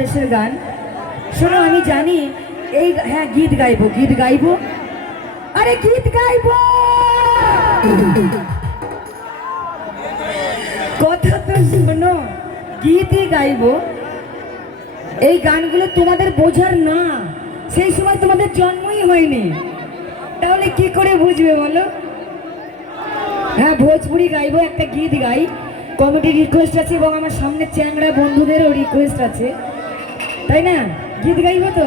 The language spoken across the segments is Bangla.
দেশের গান। শোনো, আমি জানি এই হ্যাঁ গীত গাইবো গীত গাইবো। আরে গীত গাইবো! কথা তো শোনো, গীতই গাইবো। এই গানগুলো তোমাদের বোঝার না, সেই সময় তোমাদের জন্মই হয়নি। তাহলে কি করে বুঝবে বলো? হ্যাঁ ভোজপুরি গাইবো, একটা গীত গাই। কমিটির রিকোয়েস্ট আছে এবং আমার সামনে চ্যাংড়া বন্ধুদেরও রিকোয়েস্ট আছে। তাই না? গীত গাইবো তো?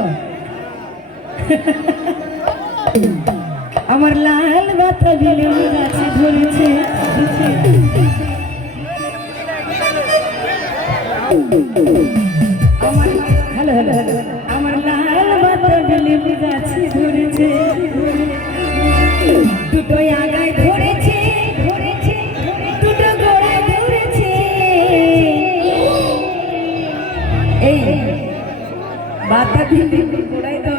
আমার লাল বাতা বিলে ধরেছে। আমার হ্যালো হ্যালো আমার লাল বাতা বিলে গাছে ধরেছে। দুটো আগায় ধরেছে। দুটো ধরেছে। এই। বাতা দিল্লি গোড়ায় ধরে লাল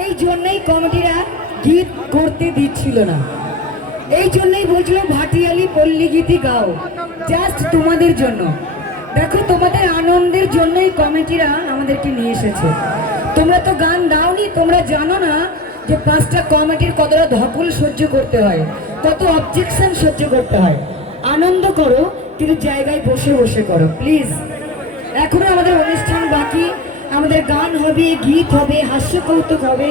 এই জন্যই কমিটিরা গীত করতে দিচ্ছিল না। এই জন্যই বলছিল, ভাটিয়ালি পল্লী গীতি গাও জাস্ট তোমাদের জন্য। দেখো, তোমাদের আনন্দের জন্যই কমিটিরা আমাদেরকে নিয়ে এসেছে। তোমরা তো গান দাওনি, তোমরা জানো না যে পাঁচটা কমিটির কতটা ধকল সহ্য করতে হয়, কত অবজেকশন সহ্য করতে হয়। আনন্দ করো, কিন্তু জায়গায় বসে বসে করো প্লিজ এখনও আমাদের অনুষ্ঠান বাকি, আমাদের গান হবে, গীত হবে হাস্য কৌতুক হবে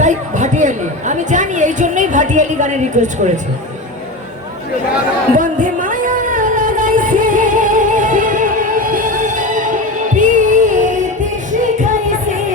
তাই ভাটিয়ালি। আমি জানি এই জন্যই ভাটিয়ালি গানে রিকোয়েস্ট করেছে। বন্ধ